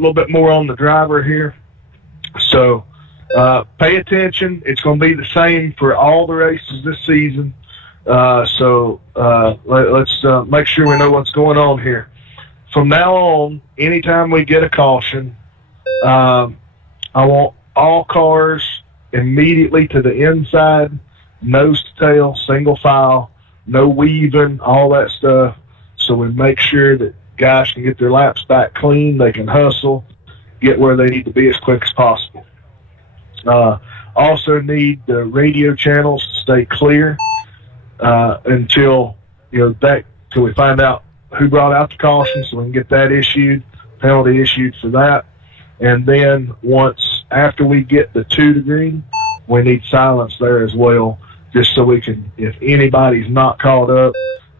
little bit more on the driver here. So pay attention. It's going to be the same for all the races this season. Let's make sure we know what's going on here. From now on, anytime we get a caution, I want all cars immediately to the inside, nose to tail, single file, no weaving, all that stuff. So we make sure that guys can get their laps back clean, they can hustle, get where they need to be as quick as possible. Also need the radio channels to stay clear until we find out who brought out the caution, so we can get that issued, penalty issued for that. And then after we get the 2 to green, we need silence there as well, just so we can, if anybody's not caught up,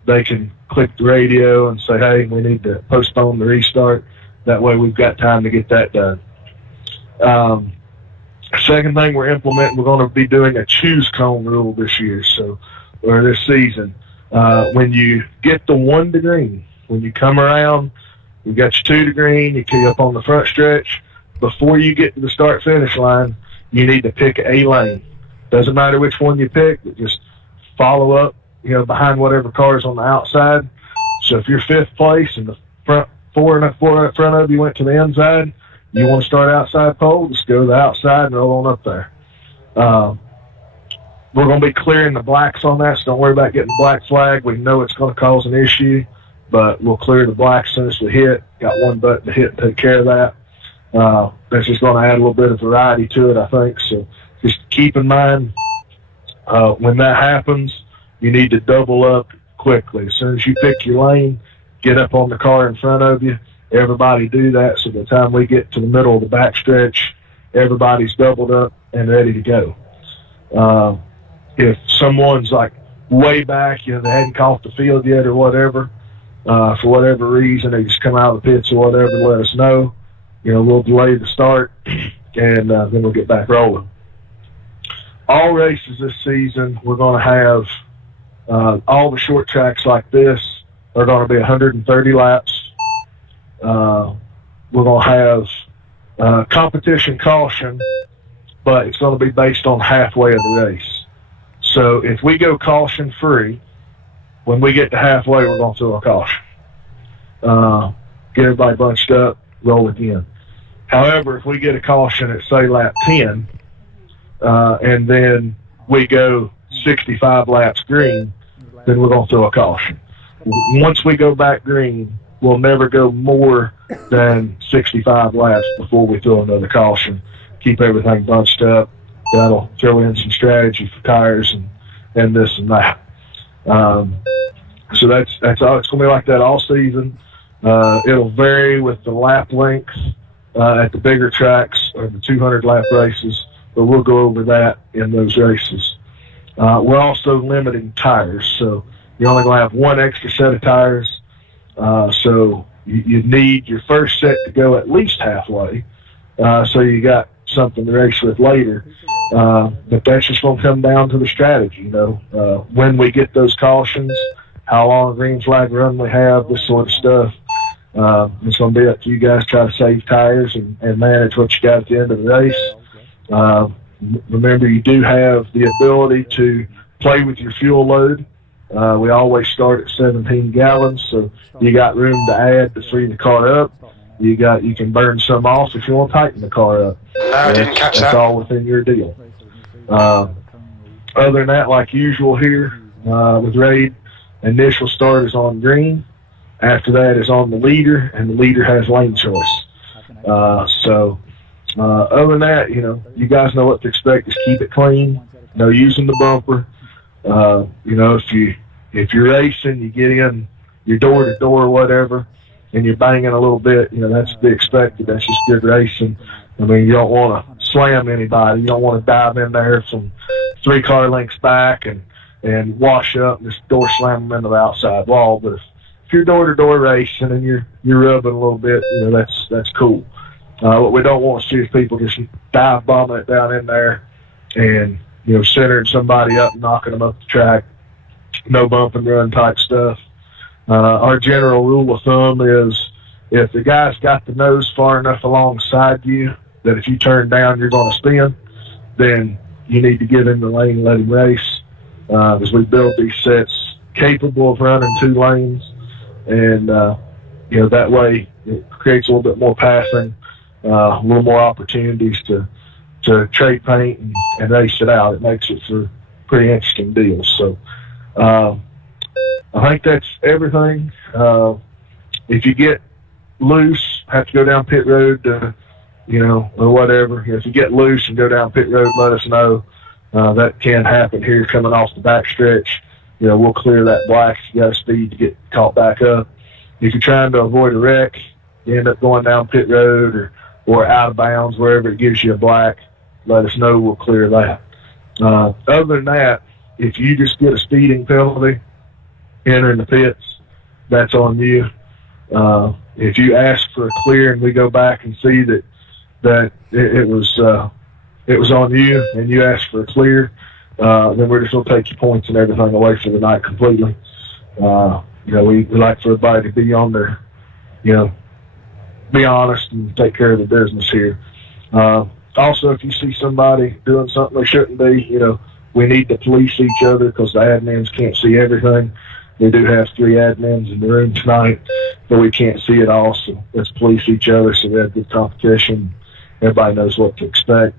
they can click the radio and say, hey, we need to postpone the restart. That way we've got time to get that done. Second thing we're implementing, we're going to be doing a choose cone rule this season. When you get the 1 to green, when you come around, you got your 2 to green, you key up on the front stretch. Before you get to the start-finish line, you need to pick a lane. Doesn't matter which one you pick, but just follow up, behind whatever car is on the outside. So if you're 5th place and the front four in front of you went to the inside, you want to start outside pole, just go to the outside and roll on up there. We're going to be clearing the blacks on that, so don't worry about getting the black flag. We know it's going to cause an issue, but we'll clear the blacks as soon as we hit. Got one button to hit and take care of that. That's just going to add a little bit of variety to it, I think. So just keep in mind, when that happens, you need to double up quickly. As soon as you pick your lane, get up on the car in front of you. Everybody do that, so by the time we get to the middle of the backstretch, everybody's doubled up and ready to go. If someone's like way back, they hadn't caught the field yet or whatever, for whatever reason, they just come out of the pits or whatever, let us know. We'll delay the start, and then we'll get back rolling. All races this season, we're going to have all the short tracks like this are going to be 130 laps. We're going to have competition caution, but it's going to be based on halfway of the race. So if we go caution free, when we get to halfway, we're going to throw a caution. Get everybody bunched up, roll again. However, if we get a caution at, say, lap 10, and then we go 65 laps green, then we're going to throw a caution. Once we go back green, we'll never go more than 65 laps before we throw another caution. Keep everything bunched up. That'll throw in some strategy for tires and this and that. So that's all. It's going to be like that all season. It'll vary with the lap length at the bigger tracks or the 200 lap races, but we'll go over that in those races. We're also limiting tires, so you're only going to have one extra set of tires. So you need your first set to go at least halfway, so you got something to race with later. But that's just going to come down to the strategy, when we get those cautions, how long a green flag run we have, this sort of stuff. It's going to be up to you guys to try to save tires and manage what you got at the end of the race. Remember, you do have the ability to play with your fuel load. We always start at 17 gallons, so you got room to add to free the car up. You can burn some off if you want to tighten the car up. I didn't catch that. That's all within your deal. Other than that, like usual here with Raid, initial start is on green. After that is on the leader, and the leader has lane choice. Other than that, you guys know what to expect. Just keep it clean. No using the bumper. If you're racing, you get in your door to door or whatever, and you're banging a little bit, that's to be expected. That's just good racing. I mean, you don't want to slam anybody. You don't want to dive in there from 3 car lengths back and wash up and just door slam them into the outside wall. But if you're door to door racing and you're rubbing a little bit, that's cool. What we don't want to see is people just dive bombing it down in there and centering somebody up and knocking them up the track. No bump and run type stuff. Our general rule of thumb is if the guy's got the nose far enough alongside you that if you turn down, you're going to spin, then you need to get in the lane and let him race. As we build these sets capable of running 2 lanes, and that way it creates a little bit more passing, a little more opportunities to trade paint and race it out. It makes it for pretty interesting deals. So I think that's everything. If you get loose, have to go down pit road, or whatever. If you get loose and go down pit road, let us know. That can happen here coming off the back stretch. We'll clear that black. You got speed to get caught back up. If you're trying to avoid a wreck, you end up going down pit road or out of bounds, wherever it gives you a black, let us know. We'll clear that. Other than that, if you just get a speeding penalty entering the pits, that's on you. If you ask for a clear and we go back and see that it was on you and you ask for a clear, then we're just going to take your points and everything away for the night completely. We like for everybody to be on their, be honest and take care of the business here. Also, if you see somebody doing something they shouldn't be, we need to police each other because the admins can't see everything. We do have 3 admins in the room tonight, but we can't see it all, so let's police each other so we have good competition. Everybody knows what to expect.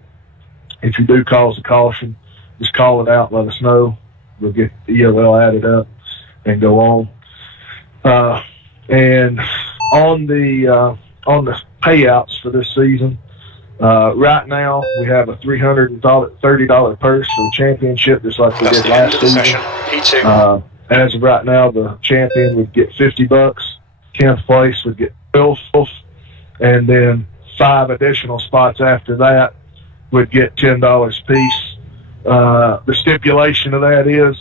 If you do cause a caution, just call it out, let us know. We'll get the ELL added up and go on. And on the payouts for this season, right now we have a $330 purse for the championship, just like we did last season. As of right now, the champion would get $50. 10th place would get $12, and then 5 additional spots after that would get $10 apiece. The stipulation of that is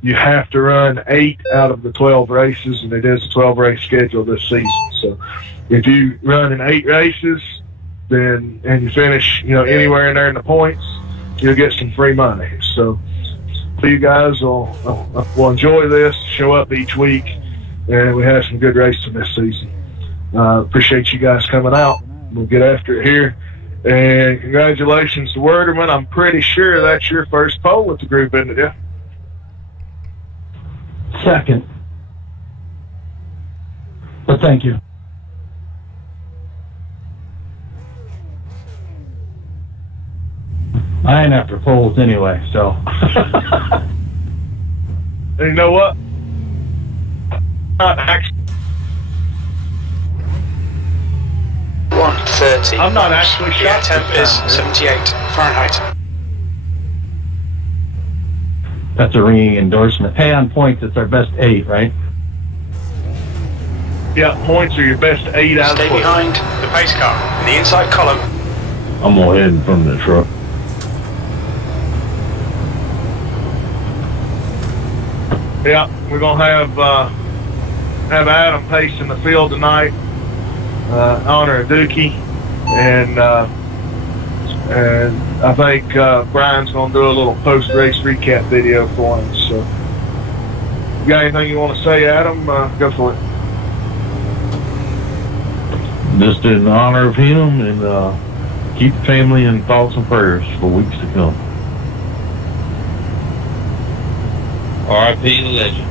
you have to run 8 out of the 12 races, and it is a 12-race schedule this season. So if you run in 8 races, and you finish, anywhere in there in the points, you'll get some free money. So you guys will enjoy this, show up each week, and we have some good racing this season. Appreciate you guys coming out. We'll get after it here. And congratulations to Werderman. I'm pretty sure that's your first pole with the group, isn't it? Second. But thank you. I ain't after poles anyway, so. And you know what? Actually, 130. I'm not actually shocked. Temp is 78 Fahrenheit. That's a ringing endorsement. Hey, on points, it's our best 8, right? Yeah, points are your best 8 out of 12. Stay behind the pace car in the inside column. I'm going to head in front of the truck. Yeah, we're gonna have Adam pacing the field tonight, honor of Dookie, and I think Brian's gonna do a little post-race recap video for him. So, you got anything you want to say, Adam? Go for it. Just in honor of him, and keep the family in thoughts and prayers for weeks to come. R.I.P. the legend.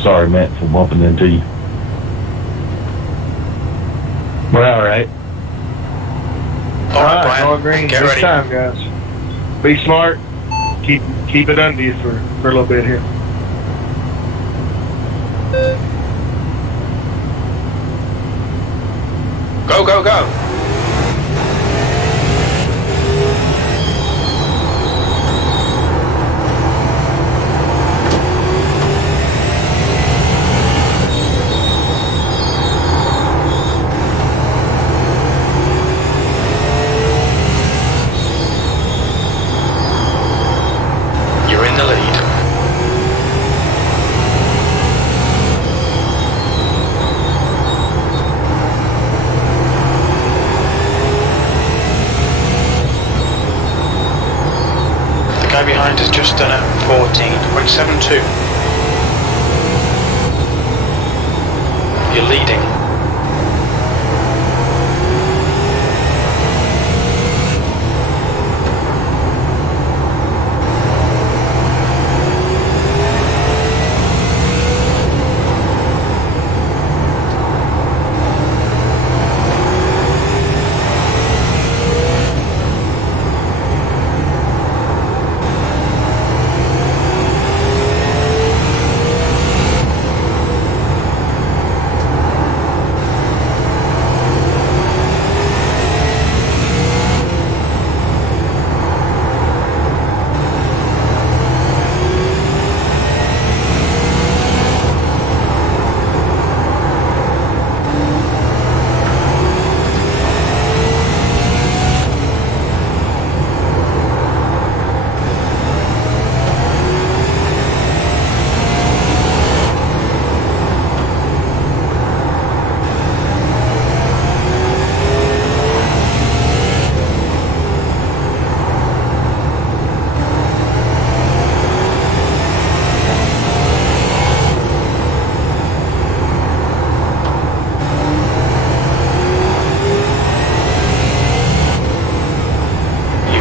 Sorry, Matt, for bumping into you. We're all right. All right, Brian. All green. Get This ready. time, guys. Be smart. Keep it under you for a little bit here. Go, go, go. You're in the lead. The guy behind has just done a 14.72. You're leading.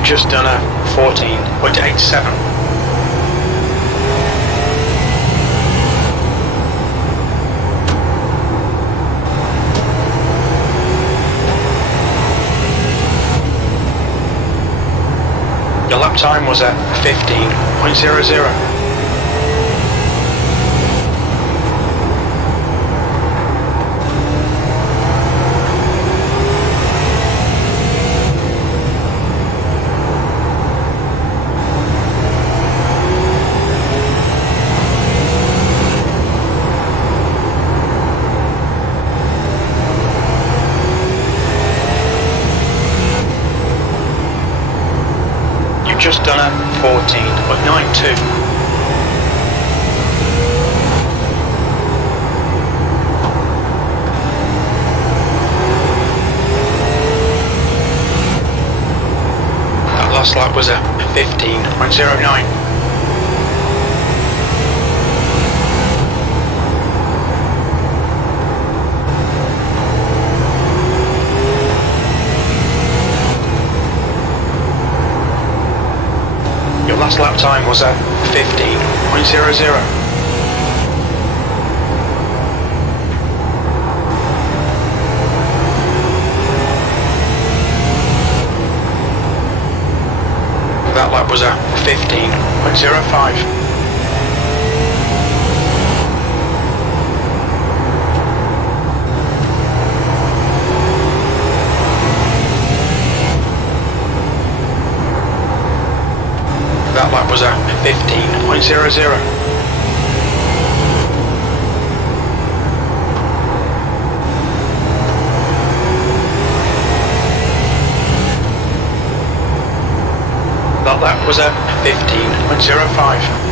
Just done a 14.87. Your lap time was at 15.00. Just done a 14.92. That last lap was a 15.09. Last lap time was at 15.00. That lap was at 15.05. That lap was at 15.00. That lap was at 15.05.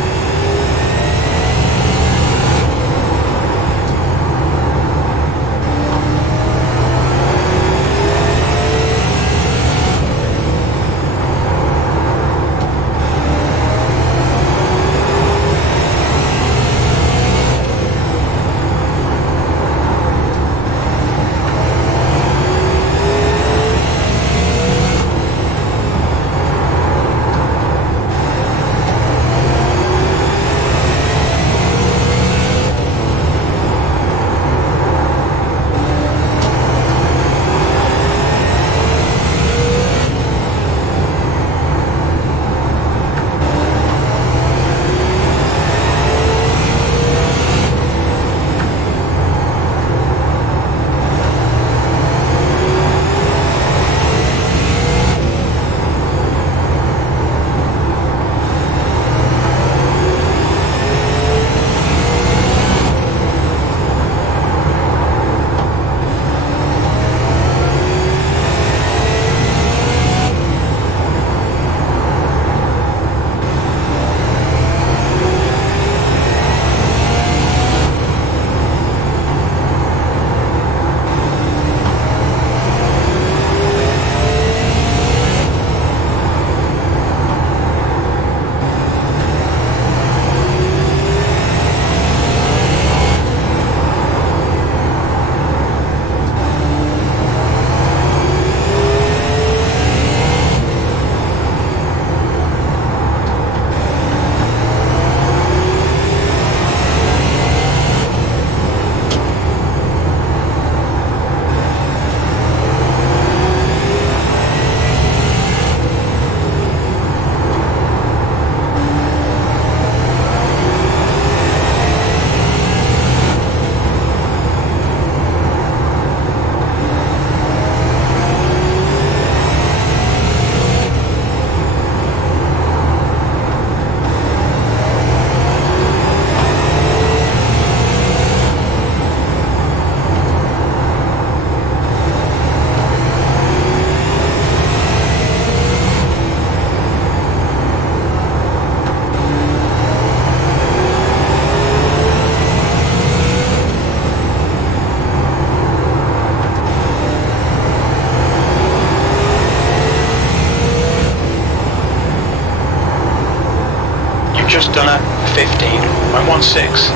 15.16.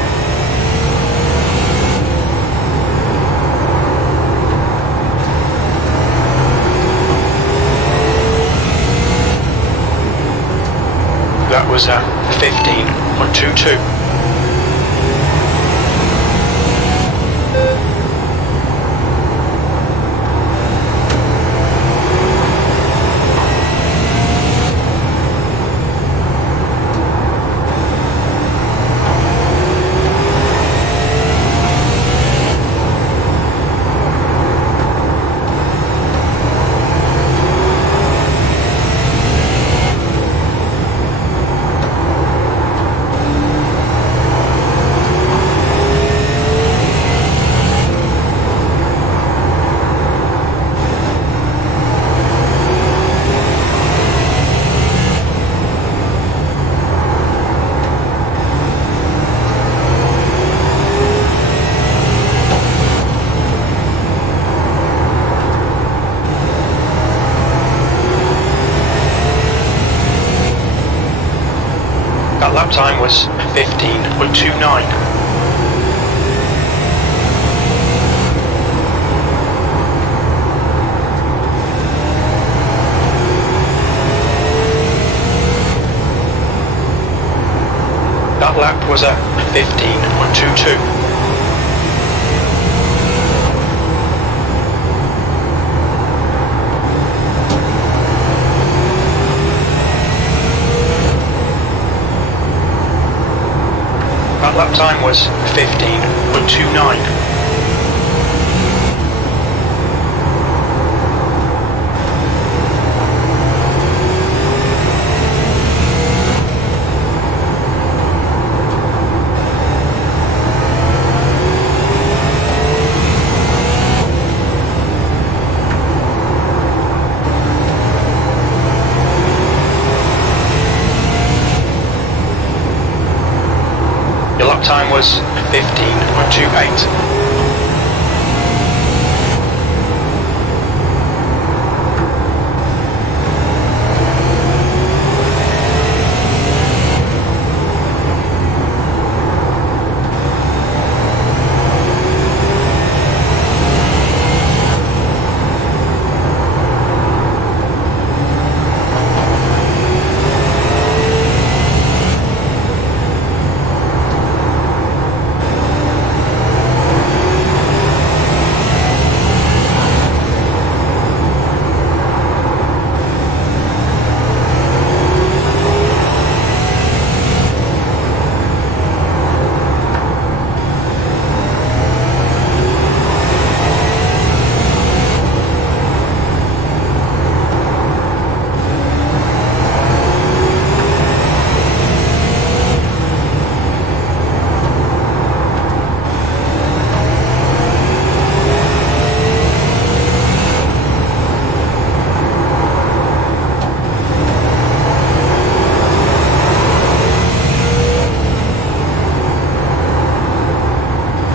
That was 15.22. That lap time was 15.29. That lap was 15.22. That lap time was 15.29. Your lap time was 15.28.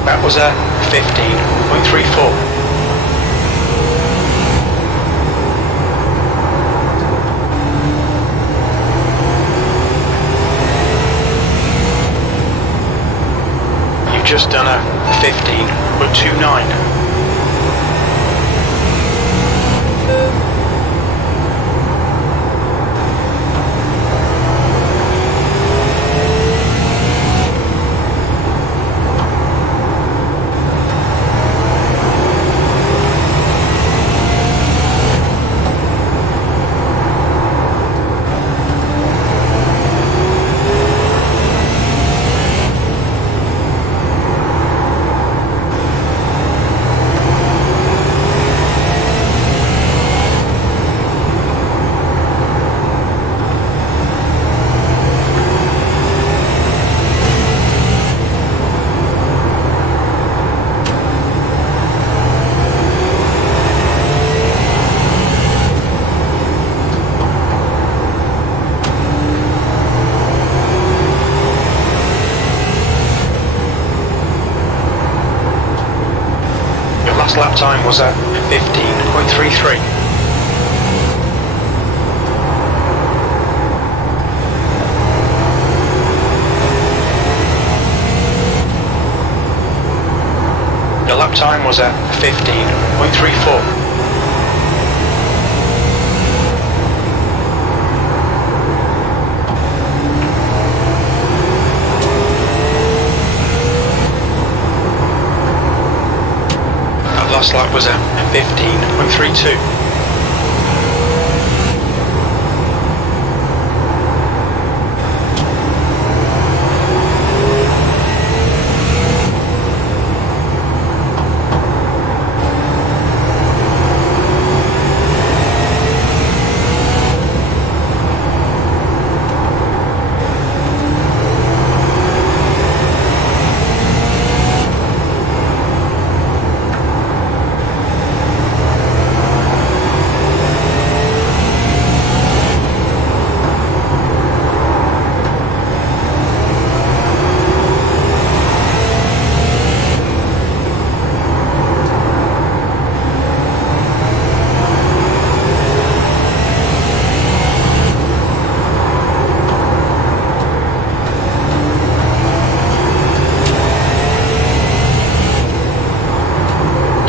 That was 15.34. You've just done a 15.29. Last lap time was at 15.33. Your lap time was at 15.34. Last lap was at 15.32.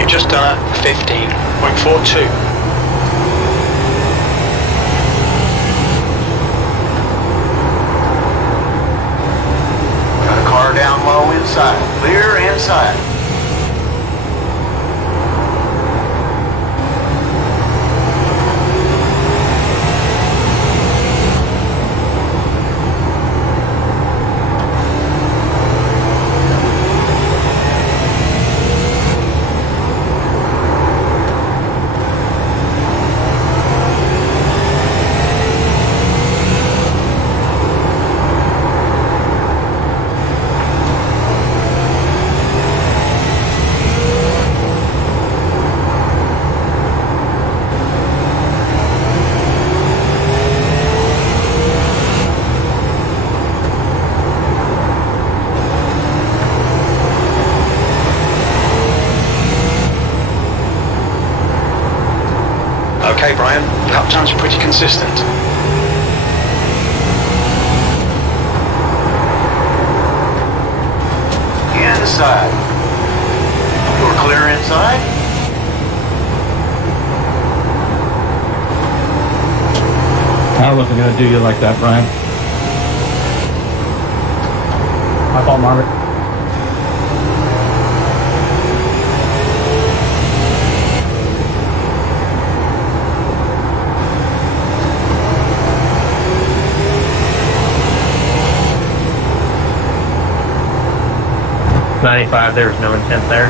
Just done at 15.42. Got a car down low inside. Clear inside. Okay, Brian, lap times are pretty consistent. Inside. You're clear inside? I wasn't going to do you like that, Brian. My fault, Margaret. .95, there was no intent there.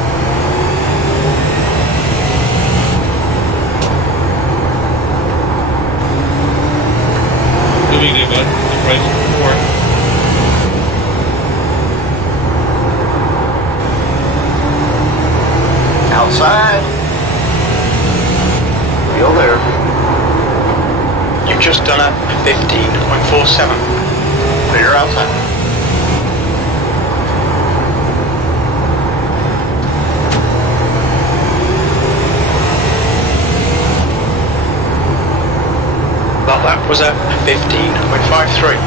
Moving good, bud. Right for it. Outside. Wheel there. You've just done at 15.47. Clear outside. That lap was at 15.53.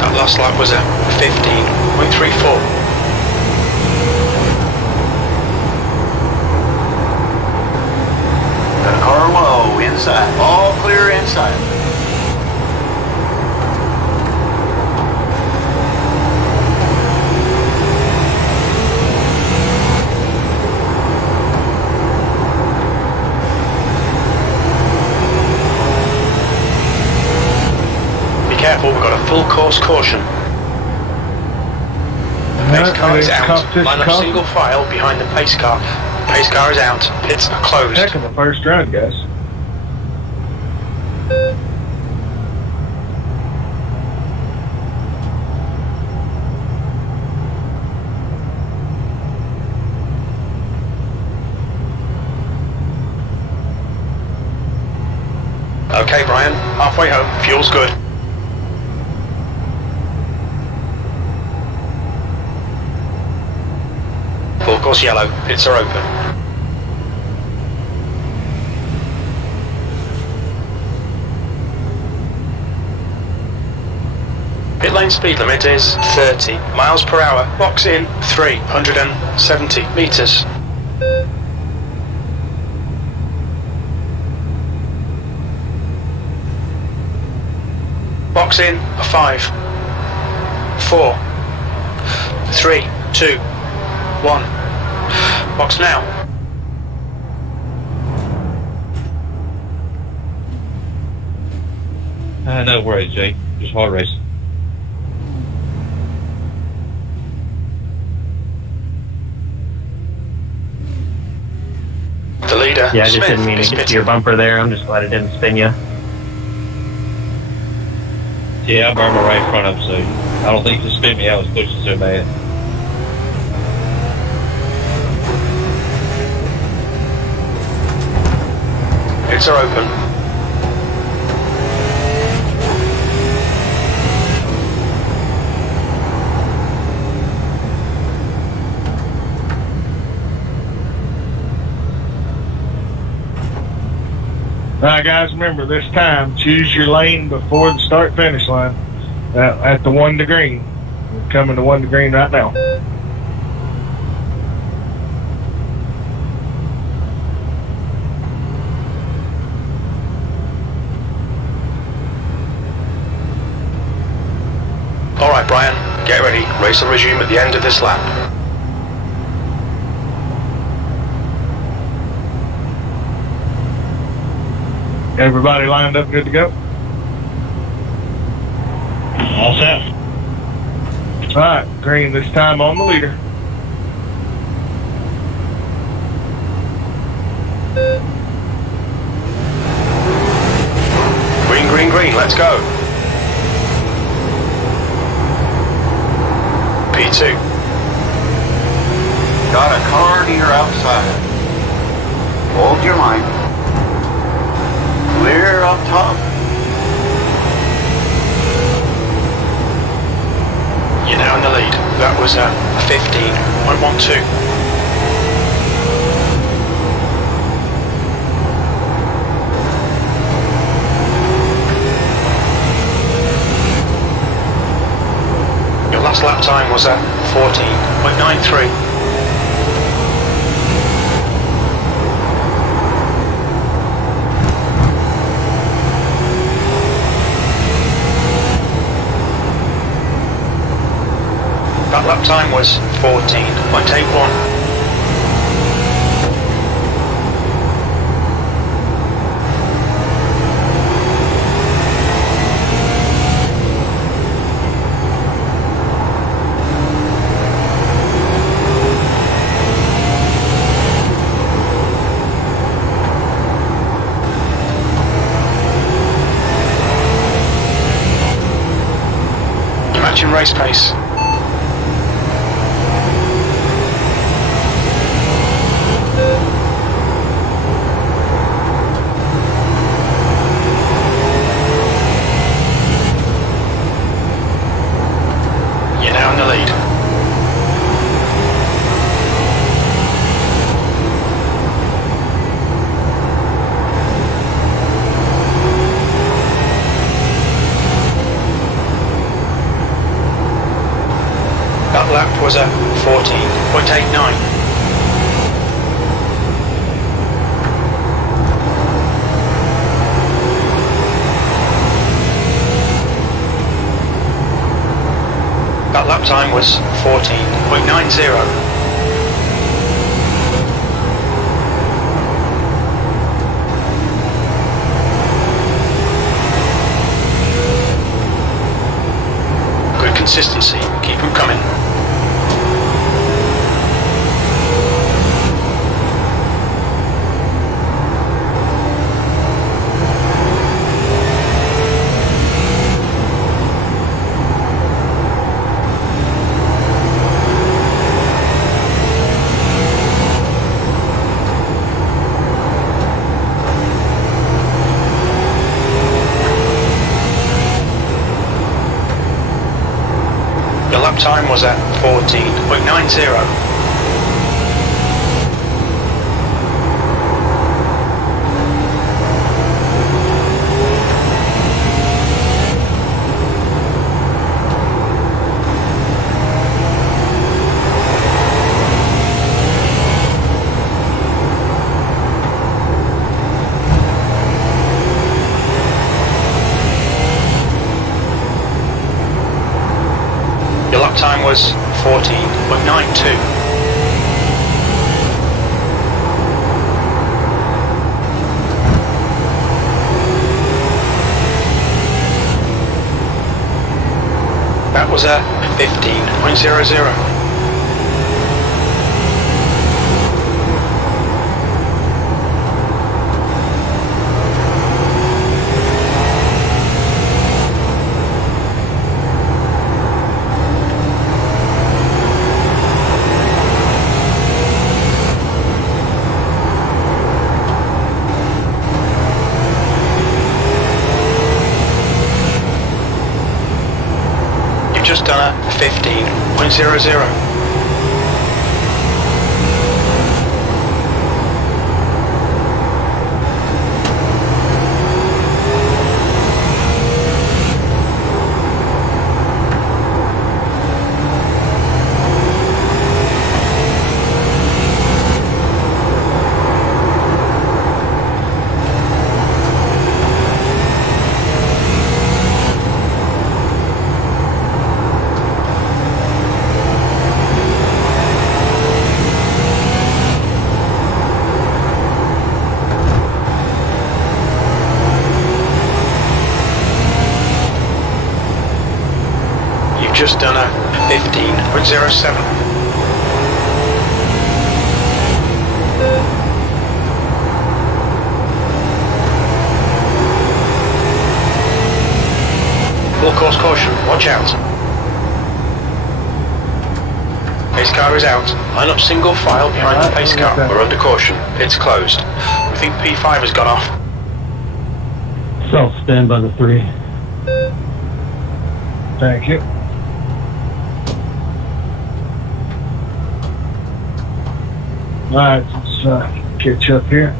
That last lap was at 15.34. Got a car low inside. All clear inside. Careful, we've got a full course caution. Pace car is out. Line up single file behind the pace car. Pace car is out. Pits are closed. Heck of a first round, guys. Okay, Brian, halfway home. Fuel's good. Full course yellow. Pits are open. speed limit is 30 miles per hour. Box in 370 meters. Box in 5, 4, 3, 2, 1. Box now. No worries, Jake. Just hard race. The leader, Yeah, I just Smith, didn't mean is to get to pitting. your bumper there. I'm just glad it didn't spin you. Yeah, I burned my right front up, so I don't think it spit me. I was pushing so bad. Gates are open. All right, guys, remember this time, choose your lane before the start-finish line at the 1 to green. We're coming to 1 to green right now. All right, Brian, get ready. Race will resume at the end of this lap. Everybody lined up, good to go? All set. All right, green this time on the leader. Green, green, green, let's go. P2. Got a car to your outside. Hold your line. Clear up top. You're now in the lead. That was a 15.12. Your last lap time was at 14.93. That lap time was 14.81. You're matching race pace. You're now in the lead. That lap was at 14.89. That lap time was 14.90. Good consistency, keep them coming. Your lap time was at 14.90. 14.92. That was a 15.00. Just done a 15.00. Just done a 15.07. Full course caution, watch out. Pace car is out. Line up single file behind the pace car. We're under caution. It's closed. We think P5 has gone off. Self stand by the 3. Thank you. Alright, let's catch up here.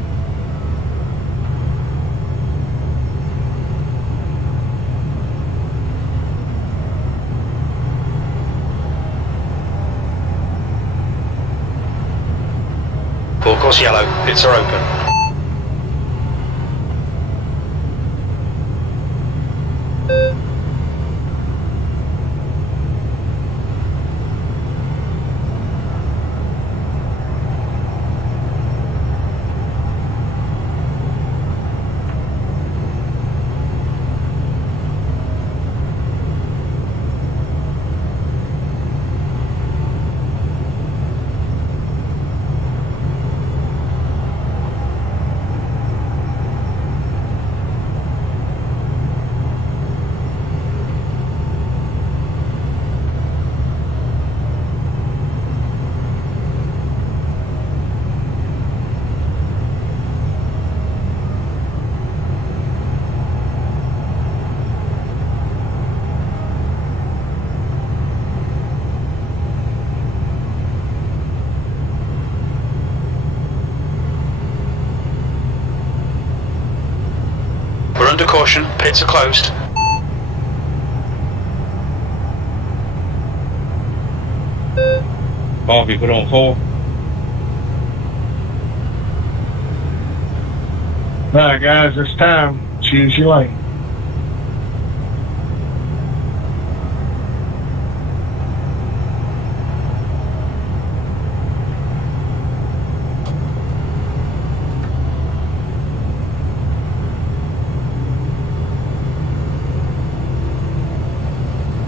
Full course yellow, pits are open. Under caution, pits are closed. Bobby, put on 4. Alright guys, it's time. Choose your lane.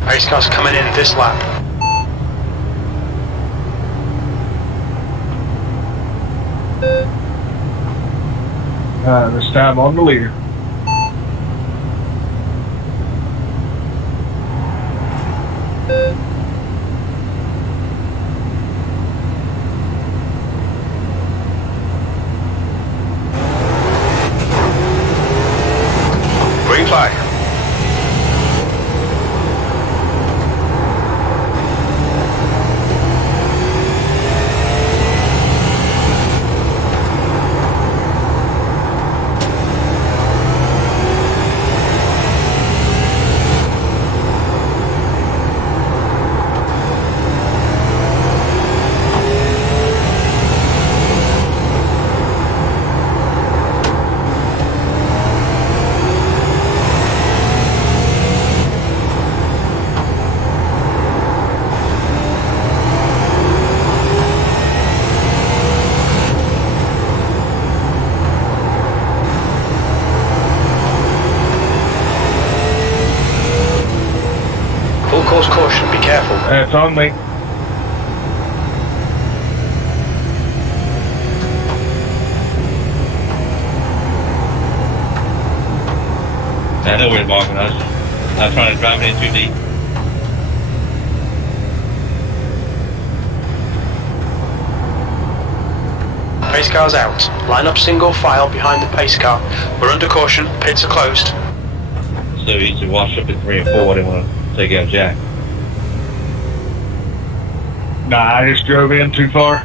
Pace car's coming in this lap. This time on the leader. Green flag. course caution, be careful. That's on me. I know we're marking us. I'm trying to drive it in too deep. Pace car's out. Line up single file behind the pace car. We're under caution. Pits are closed. So easy to wash up at 3 and 4. I didn't want to take out Jack. Nah, I just drove in too far.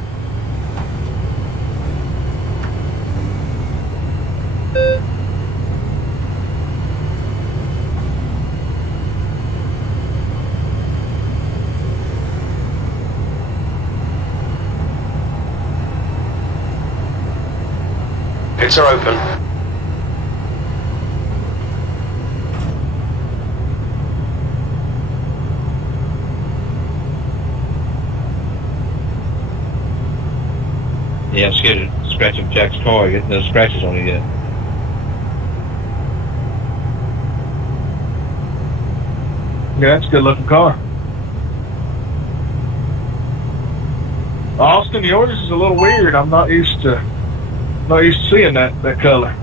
Pits are open. Yeah, I'm scared to scratch up Jack's car. Get no scratches on it yet. Yeah, that's a good looking car. Austin, yours is a little weird. I'm not used to seeing that color.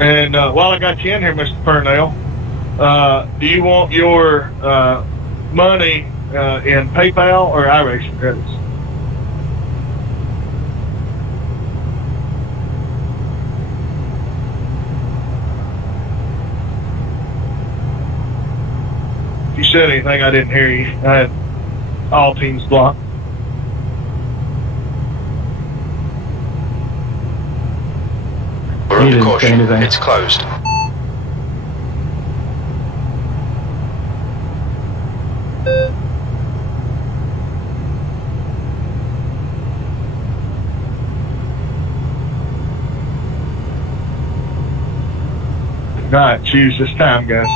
And while I got you in here, Mr. Purnell, do you want your money in PayPal or iRacing credits? If you said anything, I didn't hear you. I had all teams blocked. We're under caution. It's closed. All right, choose this time, guys.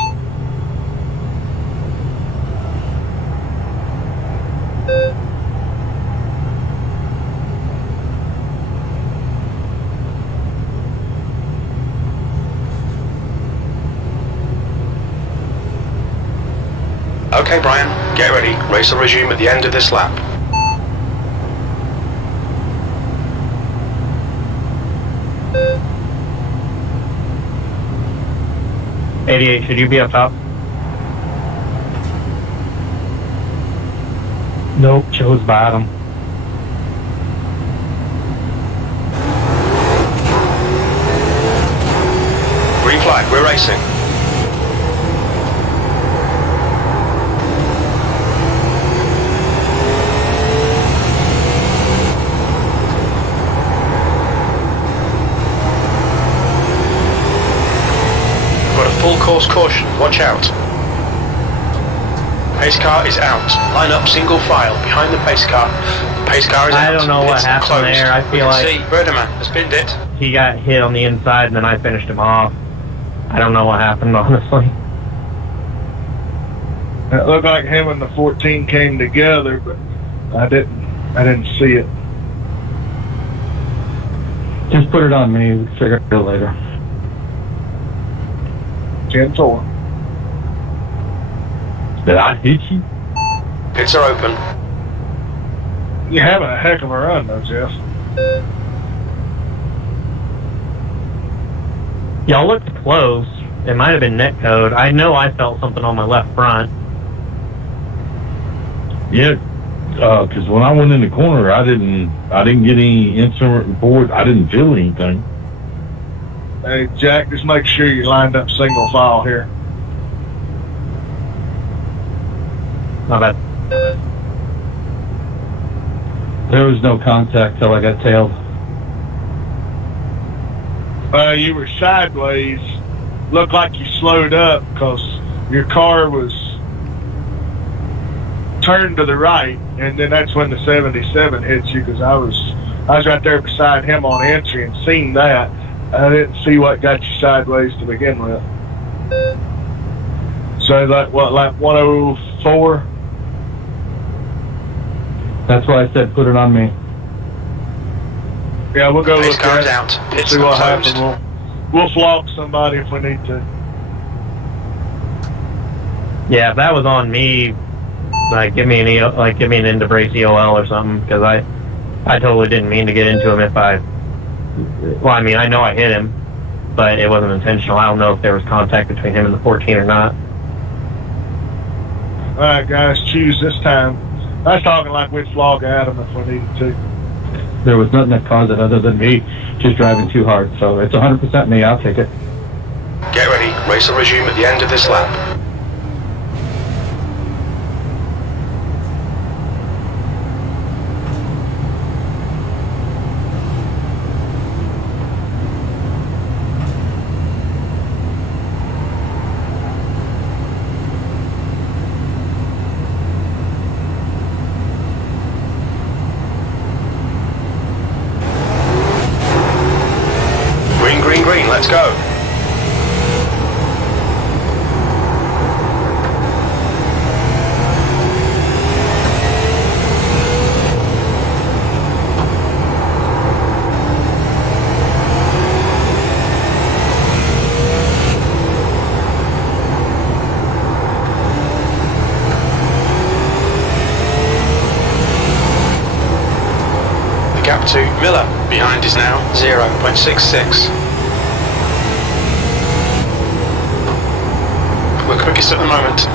Okay, Brian, get ready. Race will resume at the end of this lap. '88, should you be up top? Nope, chose bottom. Green flag, we're racing. Full course caution, watch out. Pace car is out. Line up single file behind the pace car. Pace car is out. I don't know what It's happened closed. there. I feel like See, Verdeman has binned it. he got hit on the inside and then I finished him off. I don't know what happened, honestly. It looked like him and the 14 came together, but I didn't see it. Just put it on me. We'll figure it out later. 10-4. Did I hit you? Pits are open. You're having a heck of a run, though, Jeff. Y'all looked close. It might have been net code. I know I felt something on my left front. Yeah, because when I went in the corner, I didn't get any instrument report. I didn't feel anything. Hey, Jack, just make sure you lined up single file here. My bad. There was no contact till I got tailed. You were sideways. Looked like you slowed up because your car was turned to the right, and then that's when the 77 hits you. Because I was right there beside him on entry and seen that. I didn't see what got you sideways to begin with. So like 104? That's why I said put it on me. Yeah, we'll go Pace look car at is it. out. We'll Pits see are what closed. happened. We'll flog somebody if we need to. Yeah, if that was on me, like give me an end to brace EOL or something, because I totally didn't mean to get into him I mean, I know I hit him, but it wasn't intentional. I don't know if there was contact between him and the 14 or not. All right, guys, choose this time. I was talking like we'd flog Adam if we needed to. There was nothing that caused it other than me just driving too hard. So it's 100% me. I'll take it. Get ready. Race will resume at the end of this lap. Green, let's go. The gap to Miller behind is now 0.66. We're quickest at the moment.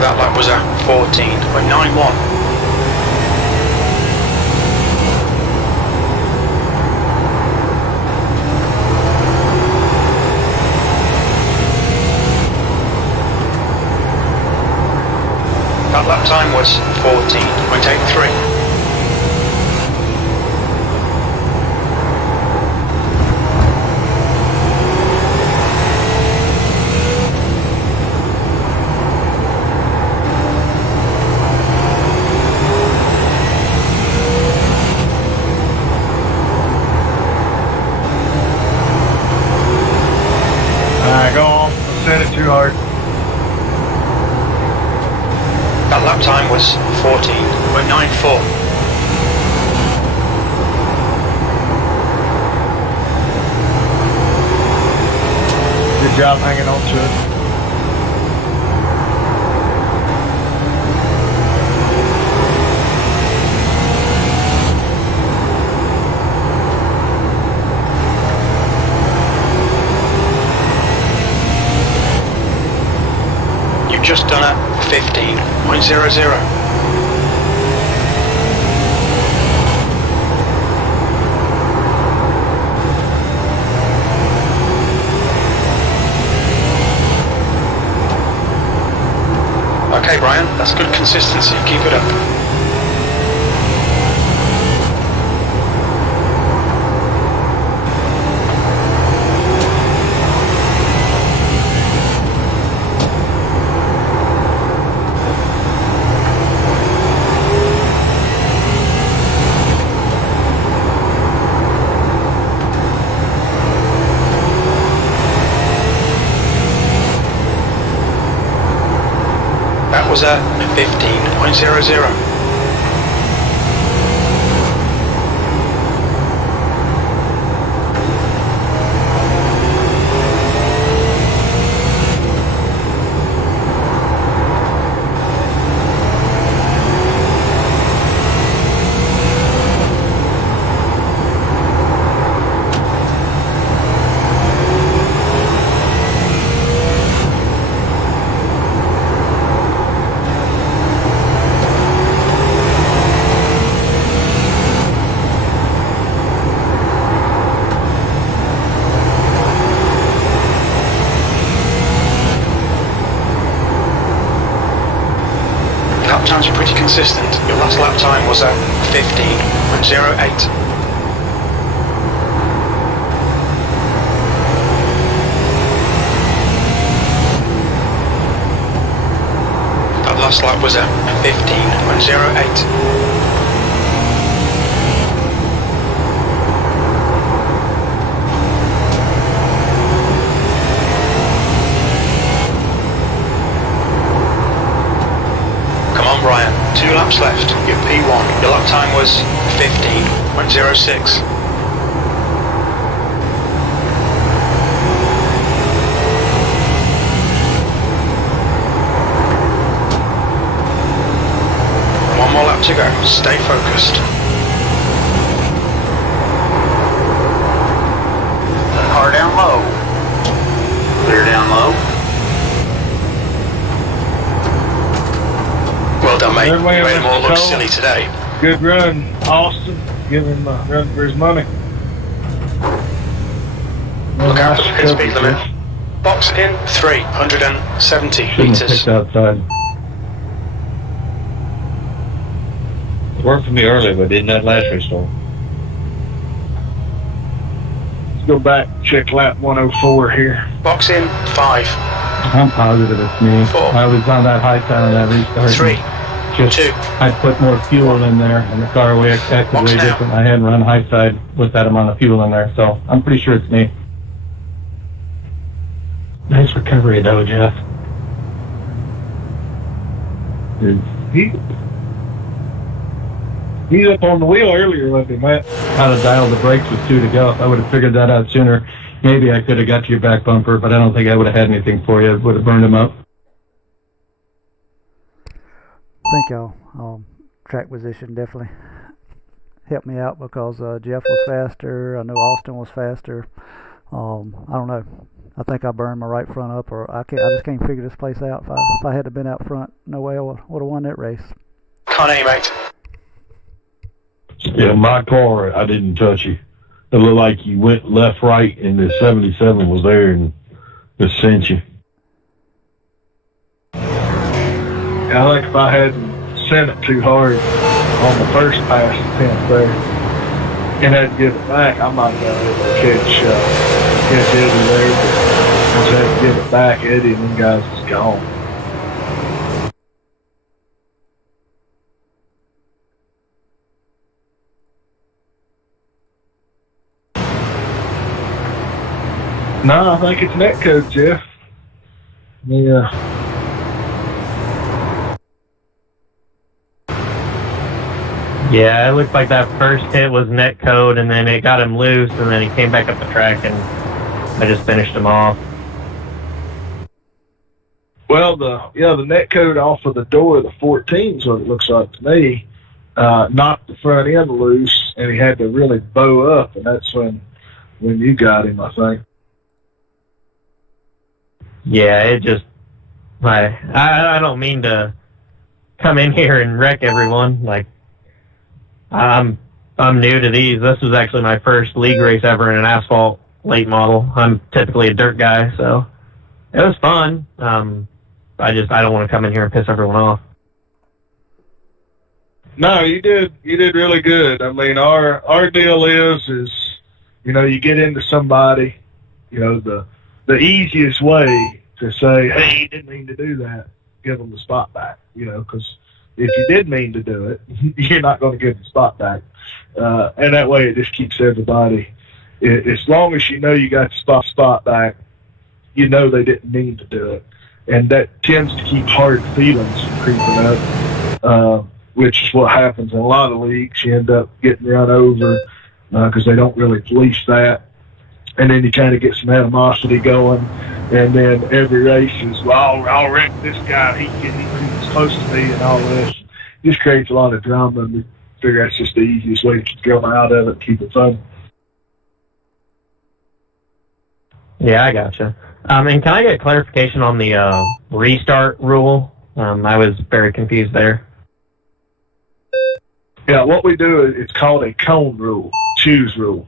That lap was at 14.91. That lap time was 14.83. Go on. Set it too hard. That lap time was 14.94. Good job hanging on to it. Just done at 15.00. Okay, Brian, that's good consistency. Keep it up. That was at 15.00. lap times were pretty consistent. Your last lap time was at 15.08. That last lap was at 15.08. Brian, 2 laps left. Your P1. Your lap time was 15.06. One more lap to go. Stay focused. Car down low. Clear down low. Well done, mate. Good way, You made them all Mr. look Cole. silly today. Good run, Austin. Give him a run for his money. Look out for the pit Nice speed coverage, limit. Box in 370 Shouldn't have meters. picked outside. It worked for me earlier, but didn't that last race though. Let's go back and check lap 104 here. Box in 5, I'm positive it's me. 4, I was on that high side on that restart. 3, Just, 2. I put more fuel in there, and the car acted Box way now. different. I hadn't run high side with that amount of fuel in there, so I'm pretty sure it's me. Nice recovery though, Jeff. He's up on the wheel earlier with him, Matt. How to dial the brakes with 2 to go. If I would have figured that out sooner, maybe I could have got to your back bumper, but I don't think I would have had anything for you. It would have burned him up. Thank y'all. Track position definitely helped me out because Jeff was faster. I know Austin was faster. I don't know. I think I burned my right front up, or I just can't figure this place out. If I had to been out front, no way I would have won that race. Can't aim, mate. Yeah, my car, I didn't touch you. It looked like you went left, right, and the 77 was there and just sent you. Yeah, I think if I hadn't sent it too hard on the first pass attempt there and had to give it back, I might have been able to catch Eddie there. But once I had to give it back, Eddie and them guys was gone. No, I think it's netcode, Jeff. Yeah. Yeah, it looked like that first hit was net code, and then it got him loose, and then he came back up the track, and I just finished him off. Well, the net code off of the door of the 14 is what it looks like to me. Knocked the front end loose, and he had to really bow up, and that's when you got him, I think. Yeah, it just, I don't mean to come in here and wreck everyone. Like, I'm new to these. This was actually my first league race ever in an asphalt late model. I'm typically a dirt guy, so it was fun. I don't want to come in here and piss everyone off. No, you did really good. I mean, our deal is you get into somebody, the easiest way to say, hey, you didn't mean to do that, give them the spot back, because if you did mean to do it, you're not going to give the spot back. And that way it just keeps everybody, as long as you got the spot back, they didn't mean to do it. And that tends to keep hard feelings from creeping up, which is what happens in a lot of leagues. You end up getting run over because they don't really police that. And then you kind of get some animosity going, and then every race is, well, I'll wreck this guy, he was close to me and all this. It just creates a lot of drama, and we figure that's just the easiest way to keep going out of it and keep it fun. Yeah, I gotcha. And can I get clarification on the restart rule? I was very confused there. Yeah, what we do is it's called a cone rule, choose rule.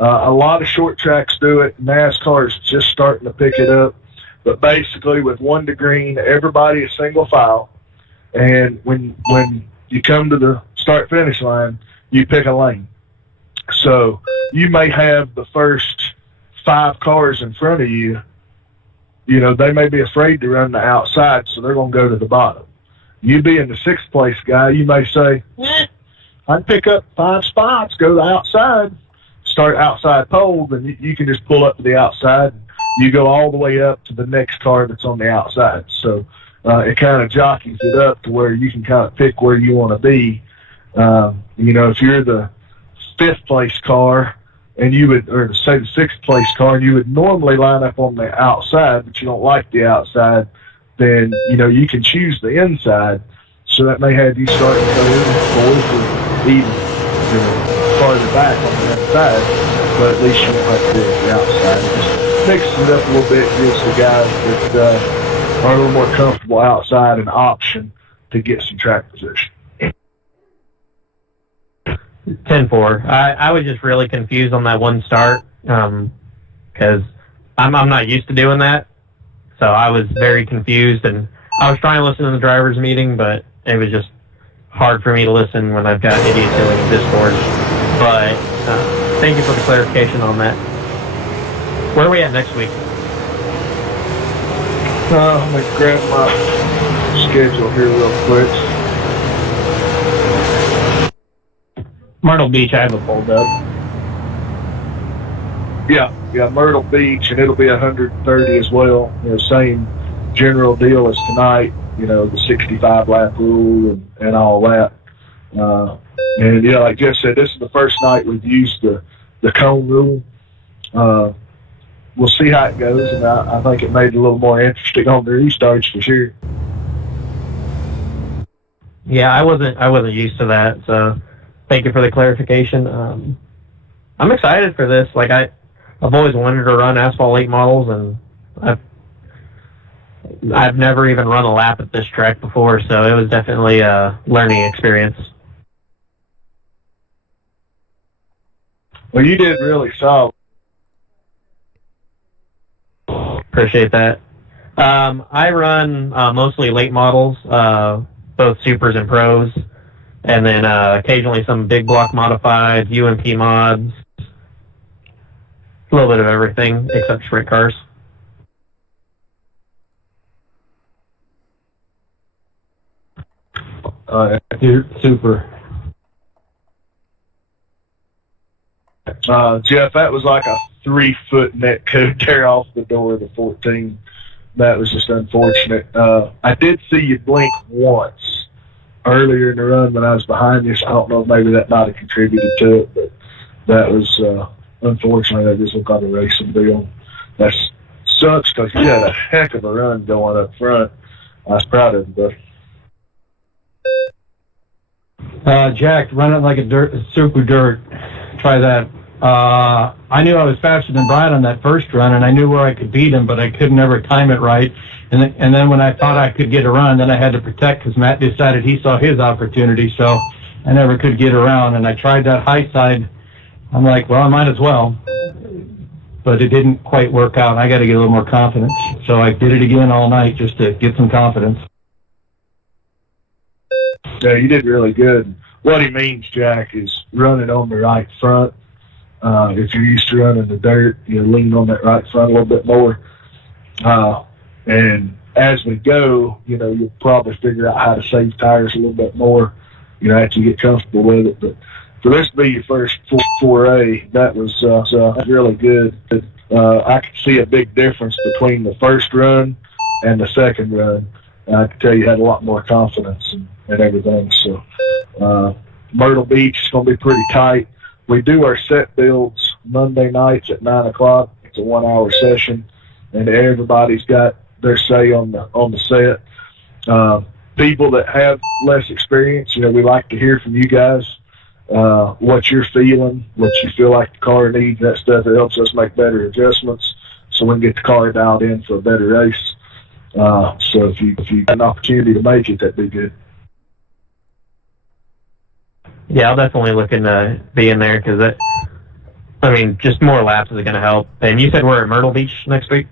A lot of short tracks do it. NASCAR is just starting to pick it up. But basically, with 1 to green, everybody is single file. And when you come to the start finish line, you pick a lane. So you may have the first 5 cars in front of you. You know, they may be afraid to run the outside, so they're going to go to the bottom. You being the 6th place guy, you may say, I'd pick up 5 spots, go to the outside, start outside pole, then you can just pull up to the outside. You go all the way up to the next car that's on the outside. So it kind of jockeys it up to where you can kind of pick where you want to be. You know, if you're the 5th place car and you would, or say the 6th place car, and you would normally line up on the outside, but you don't like the outside, then, you know, you can choose the inside. So that may have you starting 3rd, 4th, or even, you know, farther back on the inside, but at least you don't have to do it on the outside. It just mixes it up a little bit, gives the guys that are a little more comfortable outside an option to get some track position. 10-4. I was just really confused on that one start because I'm not used to doing that. So I was very confused, and I was trying to listen to the driver's meeting, but it was just hard for me to listen when I've got idiots in Discord. But thank you for the clarification on that. Where are we at next week? I'm going to grab my schedule here real quick. Myrtle Beach, I have it pulled up. Yeah, Myrtle Beach, and it'll be 130 as well. You know, same general deal as tonight. You know, the 65 lap rule and all that. And yeah, like Jeff said, this is the first night we've used the cone rule. We'll see how it goes, and I think it made it a little more interesting on the restarts for sure. Yeah, I wasn't used to that, so thank you for the clarification. I'm excited for this. Like I've always wanted to run asphalt late models, and I've never even run a lap at this track before, so it was definitely a learning experience. Well, you did really solid. Appreciate that. I run mostly late models, both supers and pros, and then occasionally some big block modifieds, UMP mods, a little bit of everything except sprint cars. Super. Jeff, that was like a 3-foot net code tear off the door of the 14. That was just unfortunate. I did see you blink once earlier in the run when I was behind you, so I don't know if maybe that might have contributed to it, but that was, unfortunately, that just looked like a racing deal. That sucks because you had a heck of a run going up front. I was proud of you, buddy. Jack, run it like a super dirt. Try that. I knew I was faster than Brian on that first run, and I knew where I could beat him, but I could never time it right. And then when I thought I could get around, then I had to protect because Matt decided he saw his opportunity, so I never could get around. And I tried that high side. I'm like, well, I might as well. But it didn't quite work out. I got to get a little more confidence. So I did it again all night just to get some confidence. Yeah, you did really good. What he means, Jack, is running on the right front. If you're used to running the dirt, you lean on that right front a little bit more. And as we go, you'll probably figure out how to save tires a little bit more, after you get comfortable with it. But for this to be your first 4A, that was really good. I could see a big difference between the first run and the second run. I could tell you had a lot more confidence and everything. So Myrtle Beach is going to be pretty tight. We do our set builds Monday nights at 9 o'clock. It's a 1-hour session, and everybody's got their say on the set. People that have less experience, we like to hear from you guys, what you're feeling, what you feel like the car needs, that stuff. It helps us make better adjustments so we can get the car dialed in for a better race. So if you get an opportunity to make it, that'd be good. Yeah, I'll definitely look into being there because just more laps is going to help. And you said we're at Myrtle Beach next week?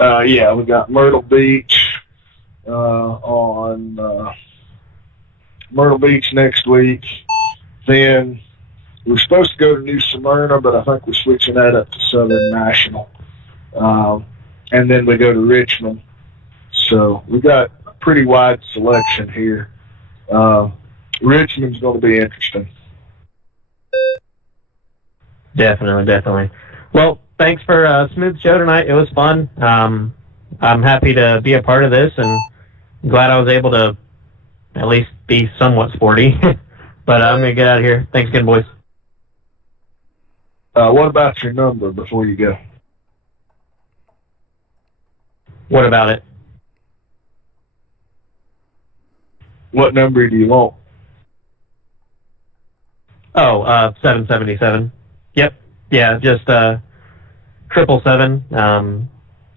Yeah, we got Myrtle Beach, on Myrtle Beach next week. Then we're supposed to go to New Smyrna, but I think we're switching that up to Southern National. And then we go to Richmond. So we've got a pretty wide selection here. Richmond's going to be interesting. Definitely. Well, thanks for a smooth show tonight. It was fun. I'm happy to be a part of this, and glad I was able to at least be somewhat sporty. But I'm going to get out of here. Thanks again, boys. What about your number before you go? What about it? What number do you want? Oh, 777. Yep. Yeah, just 777.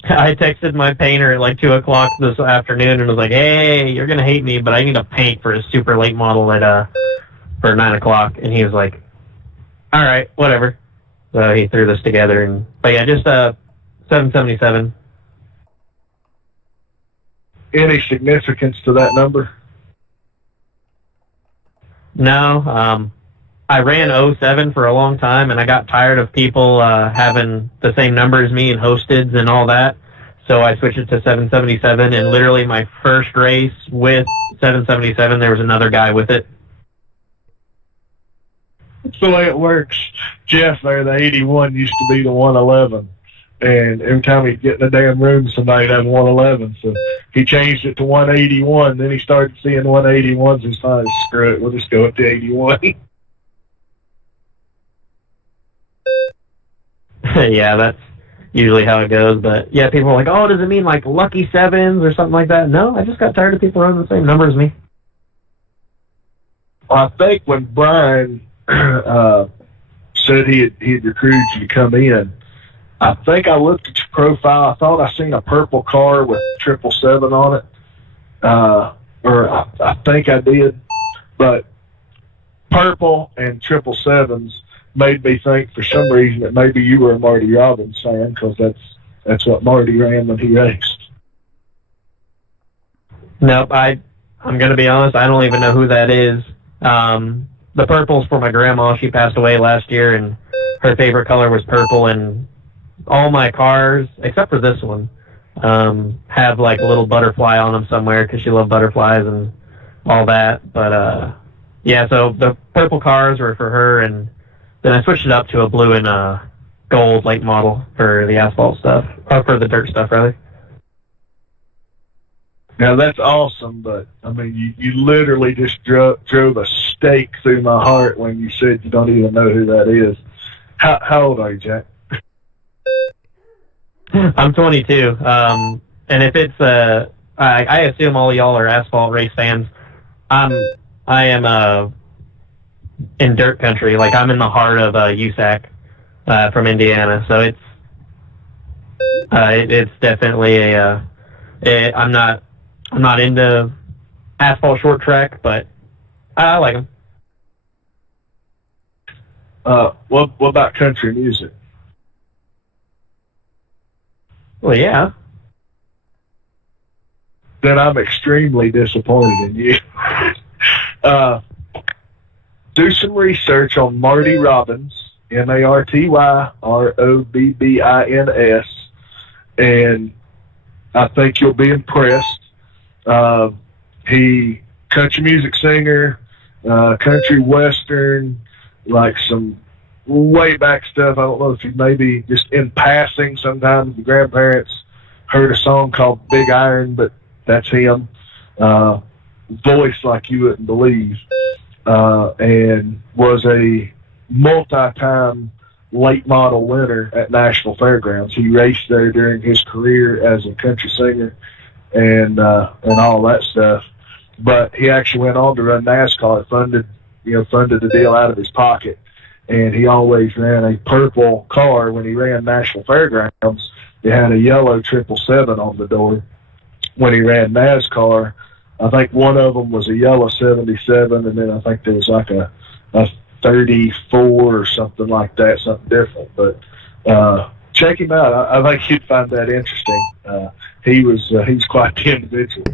I texted my painter at like 2 o'clock this afternoon and was like, "Hey, you're gonna hate me, but I need a paint for a super late model at for 9 o'clock." And he was like, "All right, whatever." So he threw this together, but yeah, just 777. Any significance to that number? No. I ran 07 for a long time, and I got tired of people having the same number as me in hosteds and all that. So I switched it to 777, and literally my first race with 777, there was another guy with it. That's the way it works. Jeff there, the 81, used to be the 111. And every time he'd get in the damn room, somebody had 111. So he changed it to 181. Then he started seeing 181s. He's fine. Screw it. We'll just go with the 81. Yeah, that's usually how it goes. But yeah, people are like, "Oh, does it mean like lucky sevens or something like that?" No, I just got tired of people running the same number as me. Well, I think when Brian said he'd recruited you to come in, I think I looked at your profile. I thought I seen a purple car with 777 on it. Or I think I did. But purple and 777s made me think for some reason that maybe you were a Marty Robbins fan, because that's what Marty ran when he raced. Nope, I'm going to be honest, I don't even know who that is. The purple's for my grandma. She passed away last year, and her favorite color was purple, and all my cars, except for this one, have like a little butterfly on them somewhere because she loved butterflies and all that. But yeah, so the purple cars were for her, and then I switched it up to a blue and gold late model for the asphalt stuff, or for the dirt stuff, rather. Now that's awesome, but I mean, you literally just drove a stake through my heart when you said you don't even know who that is. How old are you, Jack? I'm 22, and if it's I assume all y'all are asphalt race fans. I am in dirt country, like I'm in the heart of USAC from Indiana, so it's definitely I'm not into asphalt short track, but I like them. What about country music? Well, yeah. Then I'm extremely disappointed in you. Do some research on Marty Robbins, MartyRobbins, and I think you'll be impressed. He country music singer, country western, like some way back stuff. I don't know if you maybe just in passing sometimes the grandparents heard a song called Big Iron, but that's him. Voice like you wouldn't believe. And was a multi-time late model winner at National Fairgrounds. He raced there during his career as a country singer and all that stuff. But he actually went on to run NASCAR, funded the deal out of his pocket. And he always ran a purple car when he ran National Fairgrounds. It had a yellow 777 on the door. When he ran NASCAR, I think one of them was a yellow 77, and then I think there was like a 34 or something like that, something different. But check him out. I think you'd find that interesting. He was quite the individual.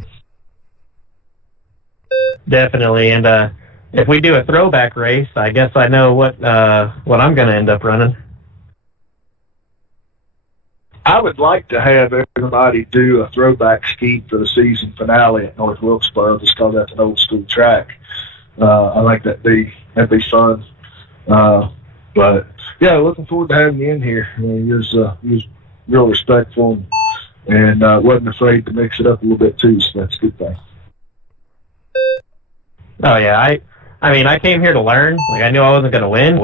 Definitely. And if we do a throwback race, I guess I know what I'm going to end up running. I would like to have everybody do a throwback scheme for the season finale at North Wilkesboro, just because that's an old school track. I think that'd be fun. But yeah, looking forward to having you in here. I mean, you was real respectful and wasn't afraid to mix it up a little bit too. So that's a good thing. Oh yeah, I mean, I came here to learn. Like I knew I wasn't going to win.